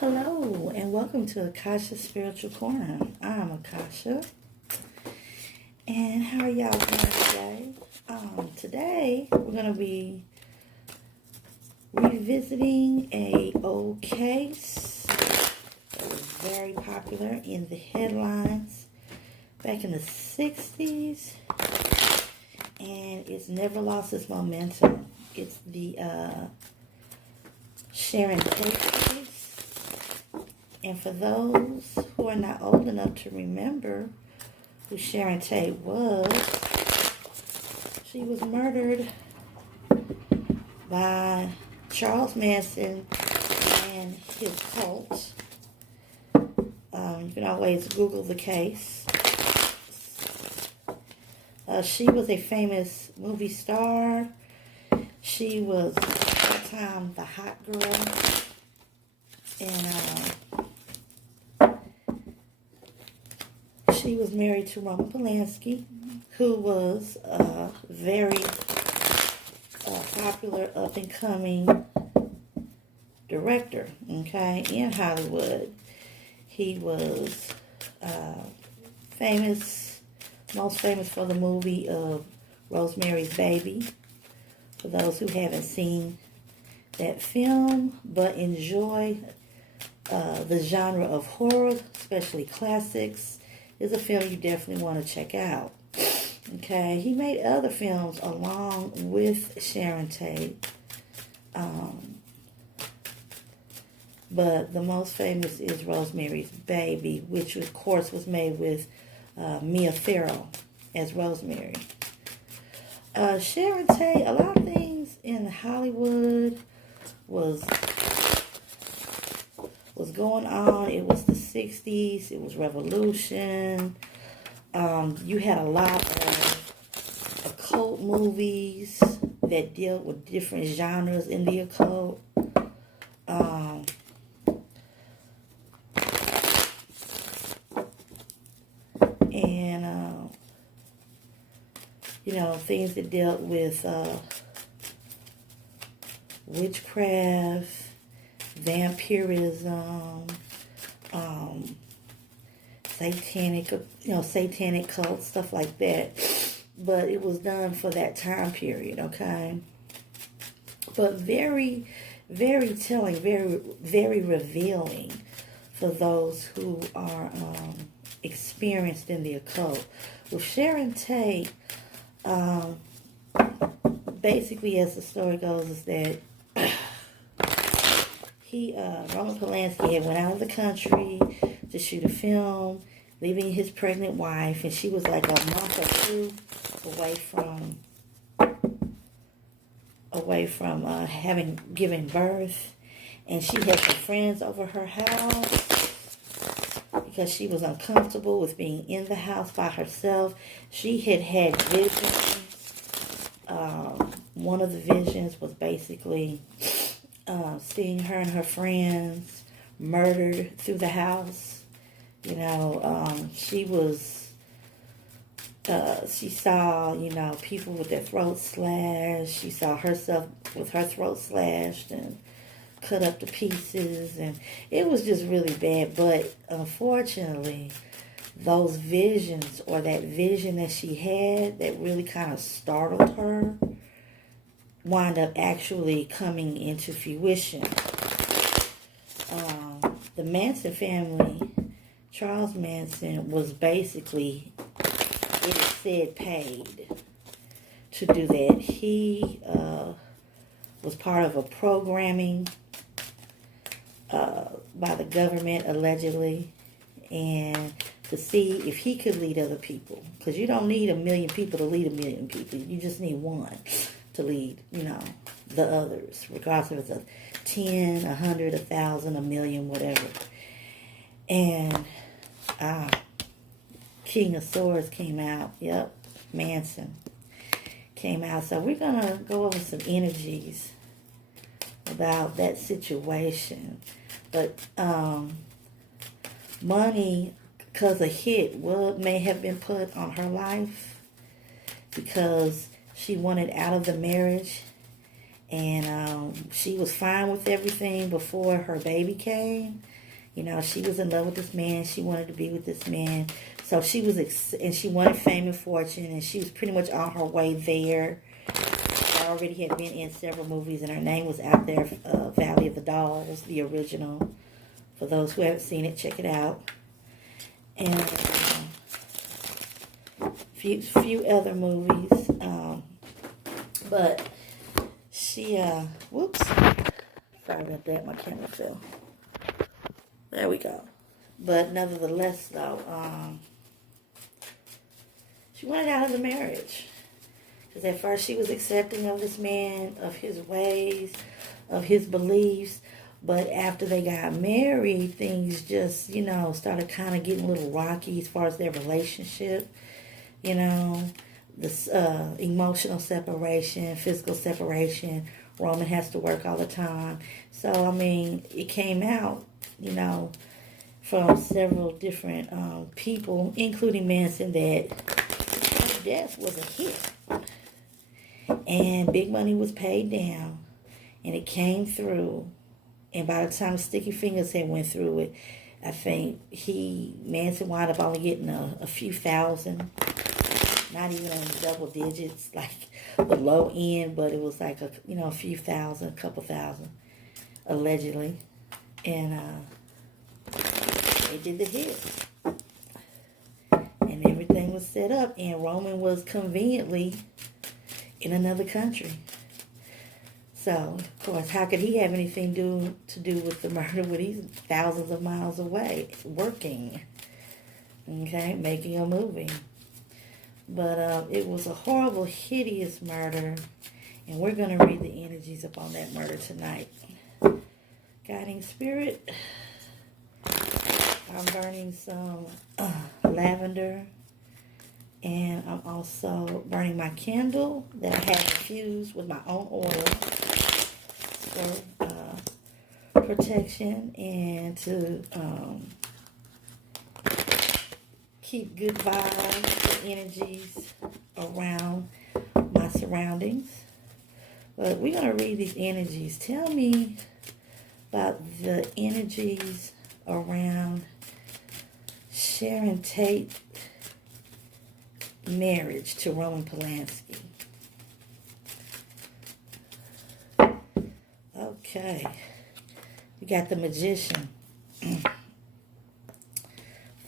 Hello and welcome to Akasha's Spiritual Corner. I'm Akasha. And how are y'all doing today? Today we're going to be revisiting a old case that was very popular in the headlines back in the 60s. And it's never lost its momentum. It's the Sharon Tate case. And for those who are not old enough to remember who Sharon Tate was, she was murdered by Charles Manson and his cult. You can always Google the case. She was a famous movie star. She was at that time the hot girl. And she was married to Roman Polanski, who was a very popular up-and-coming director, okay, in Hollywood. He was most famous for the movie of Rosemary's Baby. For those who haven't seen that film, but enjoy the genre of horror, especially classics, is a film you definitely want to check out. Okay, he made other films along with Sharon Tate, but the most famous is Rosemary's Baby, which of course was made with Mia Farrow as Rosemary. Sharon Tate, a lot of things in Hollywood was going on. It was the 60s. It was revolution. You had a lot of occult movies that dealt with different genres in the occult. Things that dealt with witchcraft, vampirism, satanic cults, stuff like that. But it was done for that time period, okay? But very, very telling, very, very revealing for those who are experienced in the occult. With Sharon Tate, basically, as the story goes, is that Roman Polanski had went out of the country to shoot a film, leaving his pregnant wife, and she was like a month or two away from having given birth, and she had some friends over her house because she was uncomfortable with being in the house by herself. She had visions. One of the visions was basically seeing her and her friends murdered through the house. She saw, people with their throats slashed. She saw herself with her throat slashed and cut up to pieces. And it was just really bad. But unfortunately, those visions, or that vision that she had that really kind of startled her, wind up actually coming into fruition. The Manson family, Charles Manson, was basically, it is said, paid to do that. He was part of a programming by the government, allegedly, and to see if he could lead other people. Because you don't need 1 million people to lead 1 million people. You just need one to lead, the others, regardless if it's a 10, 100, 1,000, 1 million, whatever. And King of Swords came out. Yep, Manson came out. So we're going to go over some energies about that situation. But money, because a hit may have been put on her life because she wanted out of the marriage And she was fine with everything before her baby came. You know, she was in love with this man. She wanted to be with this man. So she was, and she wanted fame and fortune, and she was pretty much on her way there. She already had been in several movies, and her name was out there, Valley of the Dolls, the original. For those who haven't seen it, check it out. And few other movies. But she, whoops. Sorry about that, my camera fell. There we go. But nevertheless, though, she wanted out of the marriage. Because at first she was accepting of this man, of his ways, of his beliefs. But after they got married, things just, you know, started kind of getting a little rocky as far as their relationship. You know, this emotional separation, physical separation. Roman has to work all the time. So, I mean, it came out, you know, from several different people, including Manson, that his death was a hit. And big money was paid down. And it came through. And by the time Sticky Fingers had went through it, I think Manson wound up only getting a few thousand. Not even in double digits, like the low end, but it was like a few thousand, a couple thousand, allegedly. And they did the hit. And everything was set up, and Roman was conveniently in another country. So, of course, how could he have anything to do with the murder when he's thousands of miles away, working, okay, making a movie? But it was a horrible, hideous murder, and we're going to read the energies upon that murder tonight. Guiding Spirit, I'm burning some lavender, and I'm also burning my candle that I have infused with my own oil for protection and to keep good vibes, good energies around my surroundings. But we're going to read these energies. Tell me about the energies around Sharon Tate marriage to Roman Polanski. Okay. We got the Magician.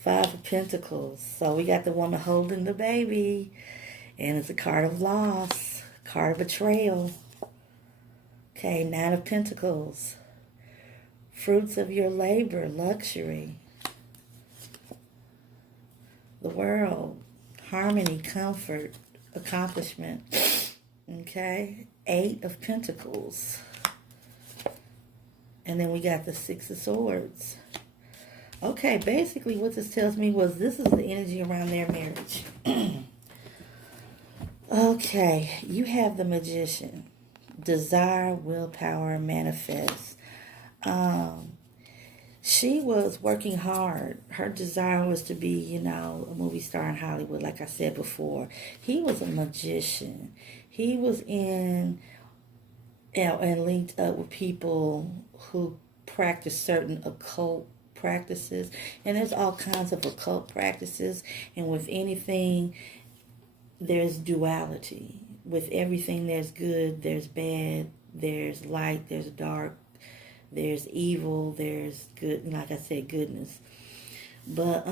Five of Pentacles. So we got the woman holding the baby. And it's a card of loss. Card of betrayal. Okay, Nine of Pentacles. Fruits of your labor. Luxury. The World. Harmony, comfort, accomplishment. Okay. Eight of Pentacles. And then we got the Six of Swords. Okay, basically what this tells me was this is the energy around their marriage. Okay, you have the Magician. Desire, willpower, manifest. She was working hard. Her desire was to be, a movie star in Hollywood, like I said before. He was a magician. He was in and linked up with people who practice certain occult practices. And there's all kinds of occult practices. And with anything, there's duality. With everything, there's good, there's bad, there's light, there's dark. There's evil, there's good, like I said, goodness. But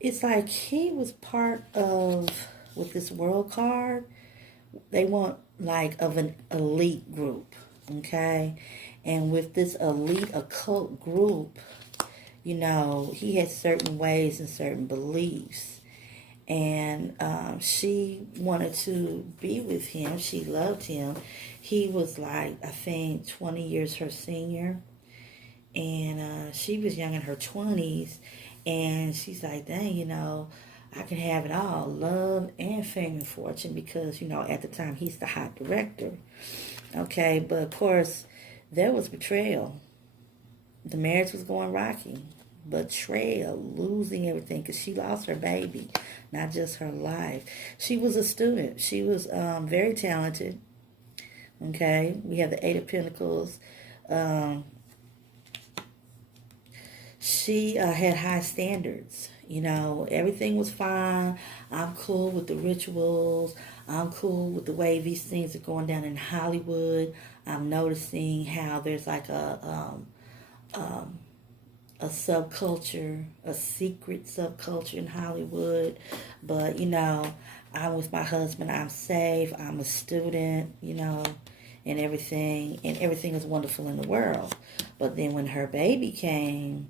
it's like he was part of, with this world card, they want like of an elite group, okay? And with this elite occult group, he had certain ways and certain beliefs. And she wanted to be with him. She loved him. He was like, I think, 20 years her senior. And she was young in her 20s. And she's like, dang, I can have it all. Love and fame and fortune. Because, at the time, he's the hot director. Okay, but of course, there was betrayal. The marriage was going rocky. betrayal, losing everything, because she lost her baby, not just her life. She was a student. She was very talented. Okay, we have the Eight of Pentacles. She had high standards. You know, everything was fine. I'm cool with the rituals. I'm cool with the way these things are going down in Hollywood. I'm noticing how there's like a subculture, a secret subculture in Hollywood. But, you know, I'm with my husband. I'm safe. I'm a student, you know, and everything is wonderful in the world. But then when her baby came,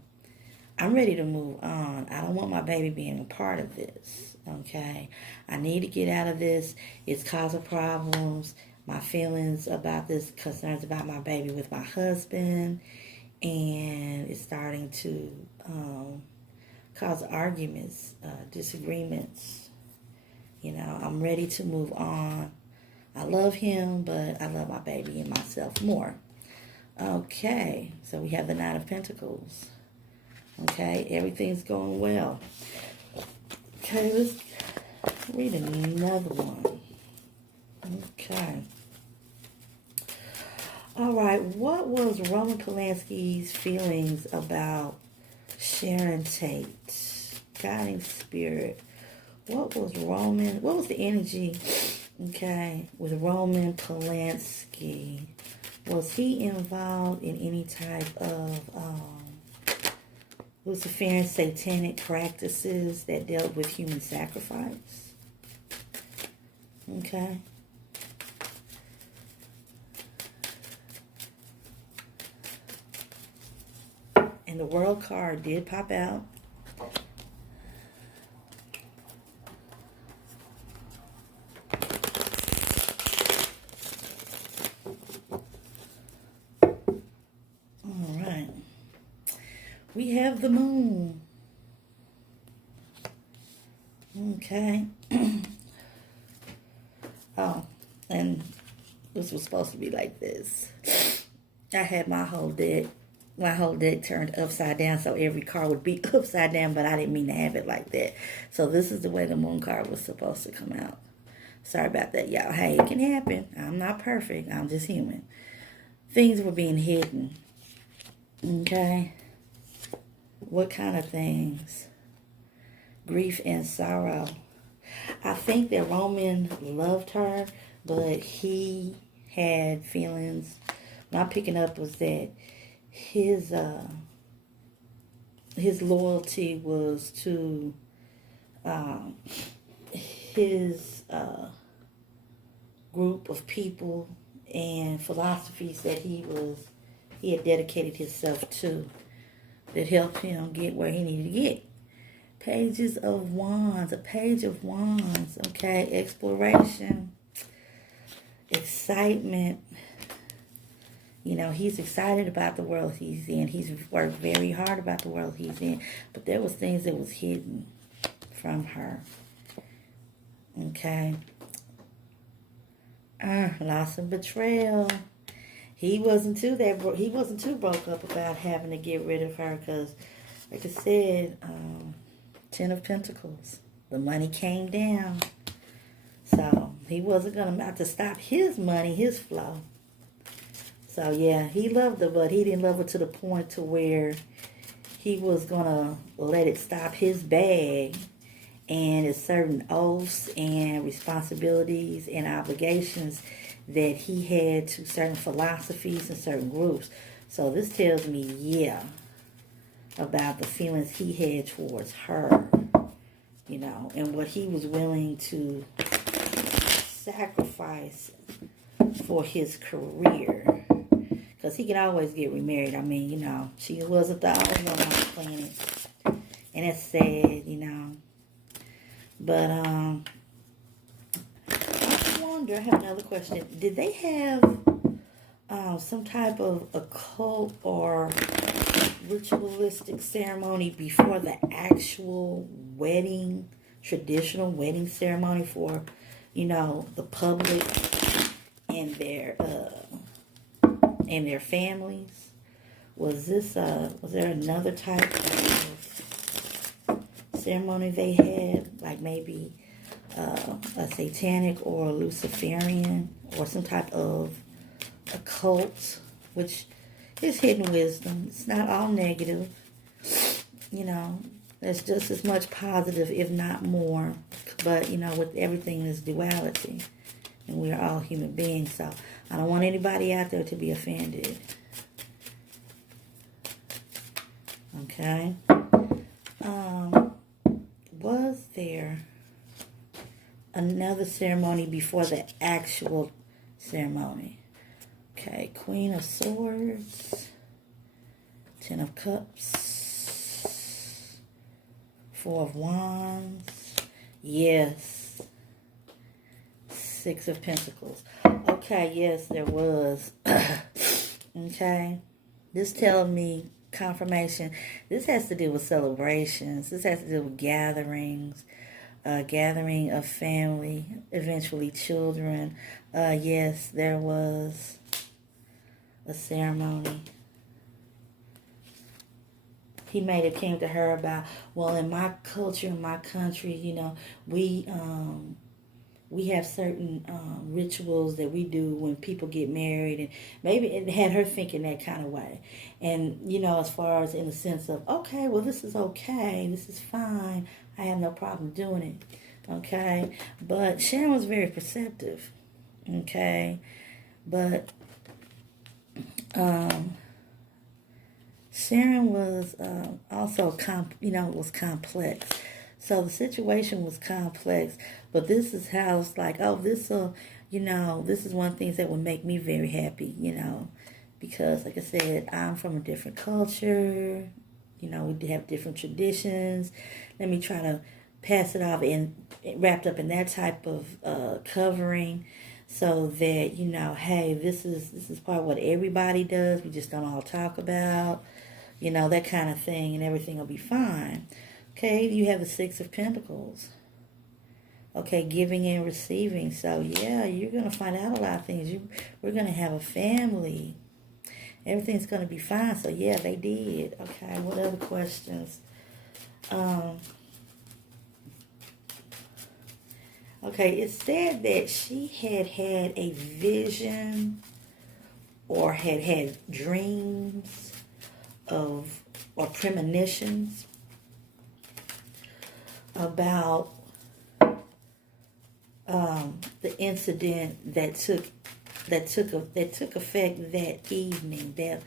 I'm ready to move on. I don't want my baby being a part of this, okay? I need to get out of this. It's causing problems. My feelings about this, concerns about my baby with my husband, and it's starting to cause arguments, disagreements. You know, I'm ready to move on. I love him, but I love my baby and myself more. Okay, so we have the Nine of Pentacles. Okay, everything's going well. Okay, let's read another one. Okay. All right, what was Roman Polanski's feelings about Sharon Tate? Guiding spirit. What was the energy, okay, with Roman Polanski? Was he involved in any type of Luciferian satanic practices that dealt with human sacrifice? Okay. And the World card did pop out. We have the Moon. Okay. Oh, and this was supposed to be like this. I had my whole deck turned upside down, so every card would be upside down, but I didn't mean to have it like that. So this is the way the Moon card was supposed to come out. Sorry about that, y'all. Hey, it can happen. I'm not perfect. I'm just human. Things were being hidden. Okay. What kind of things? Grief and sorrow. I think that Roman loved her, but he had feelings. What I'm picking up was that his loyalty was to his group of people and philosophies that he had dedicated himself to, that helped him get where he needed to get. Pages of Wands, a page of Wands, okay? Exploration, excitement. You know, he's excited about the world he's in. He's worked very hard about the world he's in. But there was things that was hidden from her. Okay? Loss and betrayal. He wasn't too broke up about having to get rid of her, because, like I said, Ten of Pentacles. The money came down. So he wasn't going to have to stop his money, his flow. So yeah, he loved her, but he didn't love her to the point to where he was going to let it stop his bag. And it's certain oaths and responsibilities and obligations that he had to certain philosophies and certain groups. So this tells me, yeah, about the feelings he had towards her, you know, and what he was willing to sacrifice for his career. Because he can always get remarried. I mean, you know, she wasn't the only one on the planet. And it's sad, you know. But, I wonder, I have another question. Did they have some type of occult or ritualistic ceremony before the actual wedding, traditional wedding ceremony for, you know, the public and their families? Was there another type of ceremony they had, like maybe a satanic or a Luciferian or some type of occult, which is hidden wisdom. It's not all negative. You know, there's just as much positive, if not more. But, you know, with everything is duality. And we are all human beings. So I don't want anybody out there to be offended. Okay. Was there another ceremony before the actual ceremony? Okay, Queen of Swords, Ten of Cups, Four of Wands, yes, Six of Pentacles. Okay, yes, there was. Okay, this tells me confirmation. This has to do with celebrations. This has to do with gatherings, gathering of family, eventually children. Yes, there was a ceremony. He made it came to her about, well, in my culture, in my country, you know, we have certain rituals that we do when people get married, and maybe it had her thinking that kind of way. And, you know, as far as in the sense of, okay, well, this is okay, this is fine, I have no problem doing it, okay? But Sharon was very perceptive, okay? But Sharon was also, was complex. So the situation was complex, but this is how it's like, oh, this is one of the things that would make me very happy, you know, because like I said, I'm from a different culture, you know, we have different traditions. Let me try to pass it off and wrapped up in that type of covering, so that, you know, hey, this is part of what everybody does. We just don't all talk about, you know, that kind of thing, and everything will be fine. Okay, you have the Six of Pentacles. Okay, giving and receiving. So, yeah, you're going to find out a lot of things. We're going to have a family. Everything's going to be fine. So, yeah, they did. Okay, what other questions? Okay, it said that she had a vision or had dreams or premonitions about the incident that took effect that evening. That,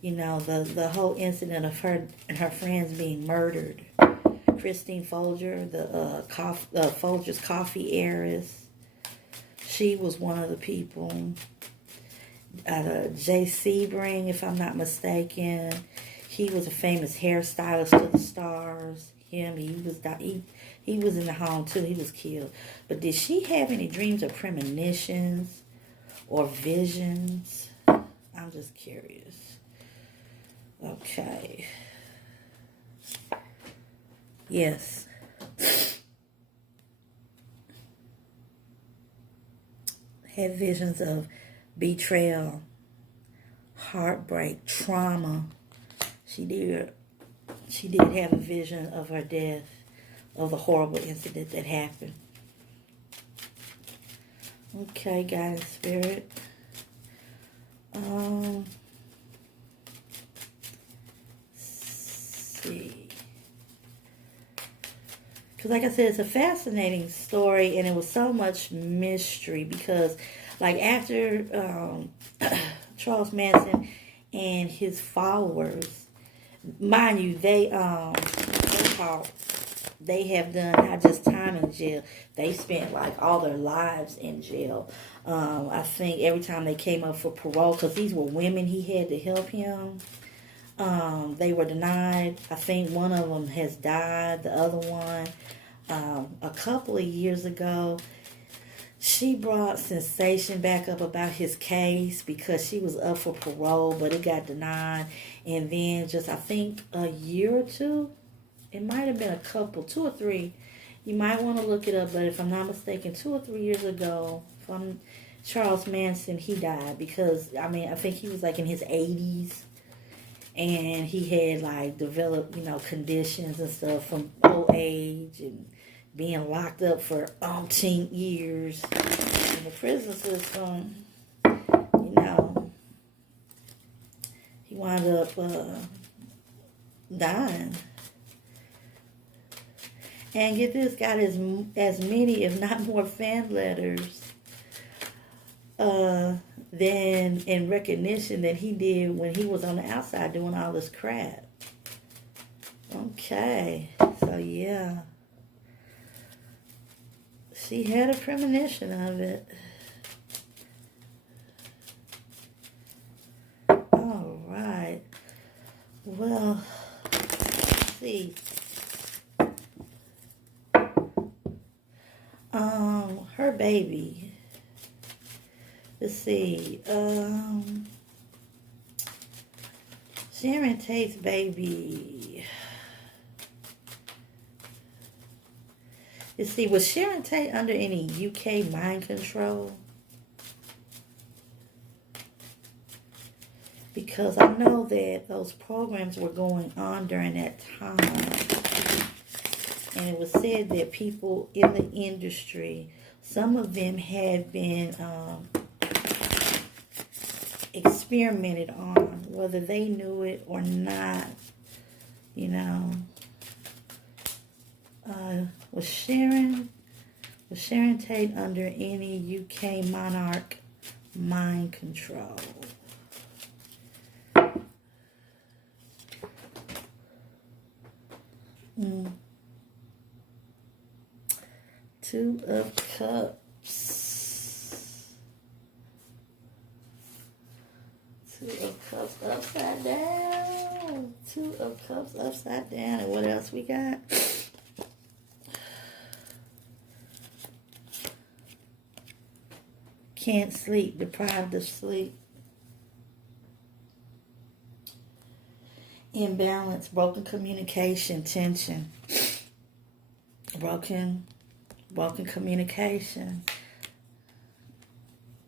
you know, the whole incident of her and her friends being murdered. Christine Folger, the Folger's coffee heiress. She was one of the people. Jay Sebring, if I'm not mistaken, he was a famous hairstylist to the stars. He was in the home too. He was killed. But did she have any dreams or premonitions or visions? I'm just curious. Okay. Yes. Had visions of betrayal, heartbreak, trauma. She did have a vision of her death, of the horrible incident that happened. Okay, guidance spirit. See. Because like I said, it's a fascinating story, and it was so much mystery because, like, after Charles Manson and his followers, mind you, they have done not just time in jail. They spent like all their lives in jail. I think every time they came up for parole, because these were women he had to help him, they were denied. I think one of them has died. The other one, a couple of years ago, she brought sensation back up about his case because she was up for parole, but it got denied. And then just, I think, a year or two, it might have been a couple, 2 or 3. You might want to look it up, but if I'm not mistaken, 2 or 3 years ago, from Charles Manson, he died because, I think he was like in his 80s. And he had like developed, conditions and stuff from old age and being locked up for umpteen years in the prison system. He wound up dying. And get this, got as many, if not more, fan letters than in recognition than he did when he was on the outside doing all this crap. Okay, so yeah. She had a premonition of it. All right. Well, let's see. Her baby. Let's see. Sharon Tate's baby. Let's see. Was Sharon Tate under any UK mind control? Because I know that those programs were going on during that time. And it was said that people in the industry, some of them had been experimented on, whether they knew it or not. Was Sharon Tate under any UK monarch mind control? Two of Cups. Two of Cups upside down. Two of Cups upside down. And what else we got? Can't sleep, deprived of sleep. Imbalance, broken communication, tension. Broken communication,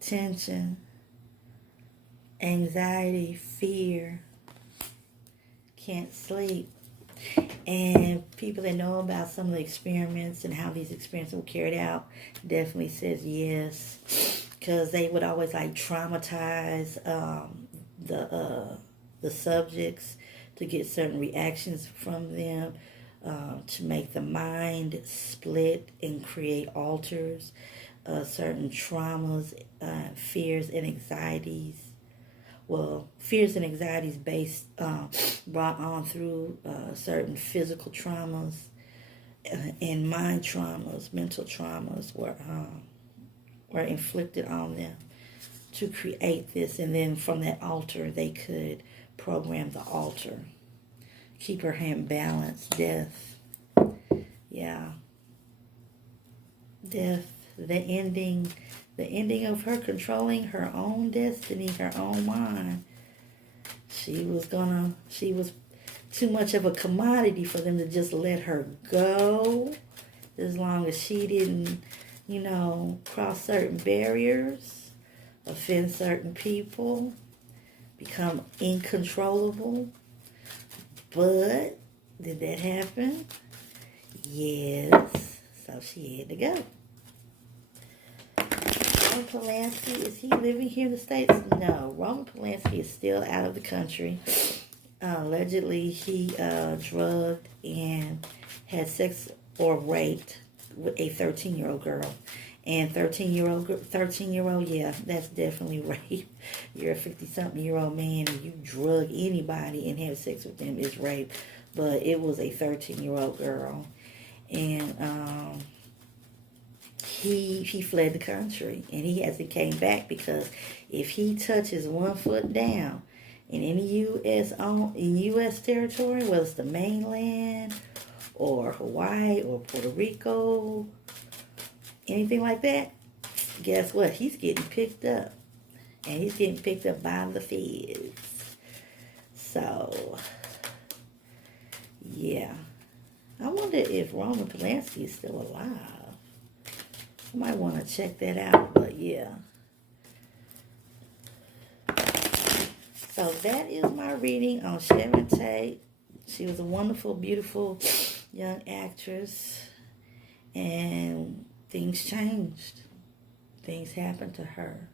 tension, anxiety, fear, can't sleep. And people that know about some of the experiments and how these experiments were carried out definitely says yes, because they would always like traumatize the subjects to get certain reactions from them. To make the mind split and create alters, certain traumas, fears and anxieties. Well, fears and anxieties brought on through certain physical traumas and mind traumas, mental traumas were inflicted on them to create this. And then from that altar, they could program the altar. Keep her hand balanced. Death. Yeah. Death. The ending of her controlling her own destiny, her own mind. She was too much of a commodity for them to just let her go. As long as she didn't, cross certain barriers, offend certain people, become incontrollable. But did that happen? Yes. So she had to go. Roman Polanski, is he living here in the States? No. Roman Polanski is still out of the country. Allegedly, he drugged and had sex or raped with a 13-year-old girl. And 13-year-old, yeah, that's definitely rape. You're a 50-something-year-old man and you drug anybody and have sex with them is rape. But it was a 13-year-old girl. And he fled the country. And he hasn't came back because if he touches 1 foot down in any U.S. territory, whether it's the mainland or Hawaii or Puerto Rico, anything like that, guess what? He's getting picked up. And he's getting picked up by the feds. So, yeah. I wonder if Roman Polanski is still alive. I might want to check that out, but yeah. So that is my reading on Sharon Tate. She was a wonderful, beautiful young actress. And things changed. Things happened to her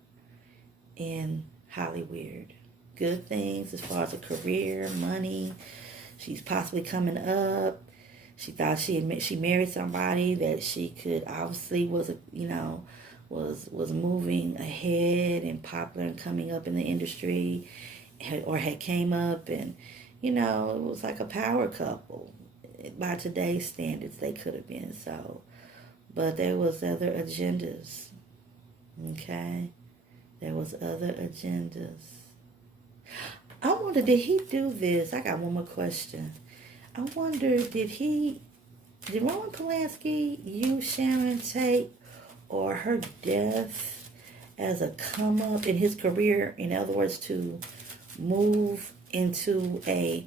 in Hollywood. Good things as far as a career, money. She's possibly coming up. She thought she married somebody that she could obviously was moving ahead and popular and coming up in the industry, or had came up, and it was like a power couple. By today's standards, they could have been so, but there was other agendas. Okay, there was other agendas. I wonder, did he do this? I got one more question. I wonder, did Roman Polanski use Sharon Tate or her death as a come up in his career? In other words, to move into a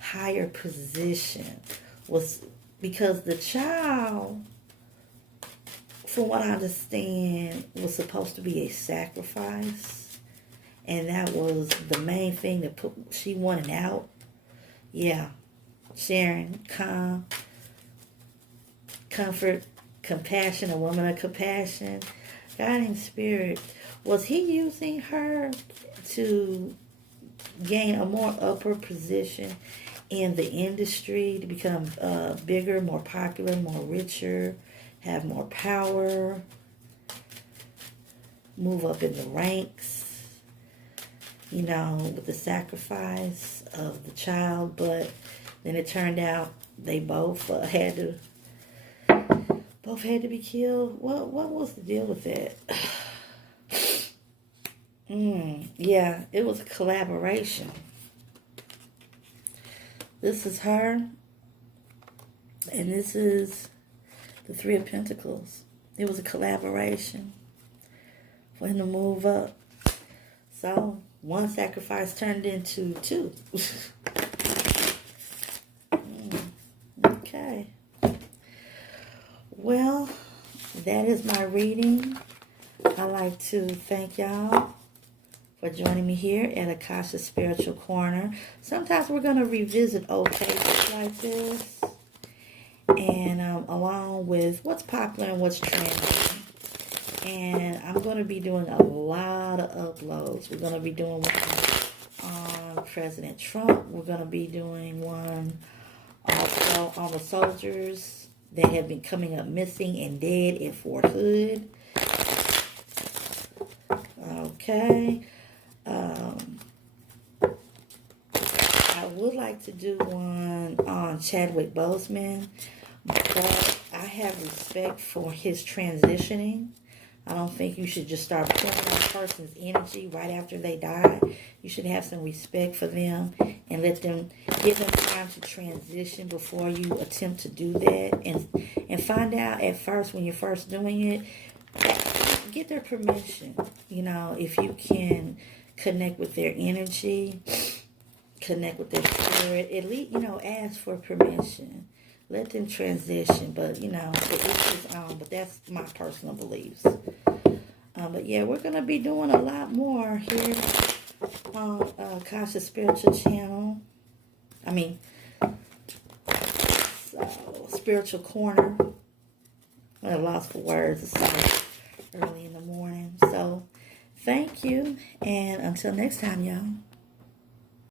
higher position, was because the child, from what I understand, was supposed to be a sacrifice, and that was the main thing that she wanted out. Yeah, Sharon, comfort, compassion, a woman of compassion, guiding spirit. Was he using her to gain a more upper position in the industry, to become bigger, more popular, more richer, have more power, move up in the ranks, with the sacrifice of the child? But then it turned out they both had to be killed. What was the deal with that? Yeah, it was a collaboration. This is her, and this is the Three of Pentacles. It was a collaboration for him to move up. So one sacrifice turned into two. Okay. Well, that is my reading. I'd like to thank y'all for joining me here at Akasha Spiritual Corner. Sometimes we're going to revisit old cases like this, and along with what's popular and what's trending. And I'm going to be doing a lot of uploads. We're going to be doing one on President Trump. We're going to be doing one also on the soldiers that have been coming up missing and dead in Fort Hood. Okay. I would like to do one on Chadwick Boseman, but I have respect for his transitioning. I don't think you should just start pulling on a person's energy right after they die. You should have some respect for them and give them time to transition before you attempt to do that. And find out at first, when you're first doing it, get their permission. If you can connect with their energy, connect with their spirit, at least, ask for permission. Let them transition, but, to each his own. But that's my personal beliefs. But yeah, we're going to be doing a lot more here on Akasha Spiritual Channel. Spiritual Corner. I'm at a loss for words. It's so early in the morning. So, thank you. And until next time, y'all.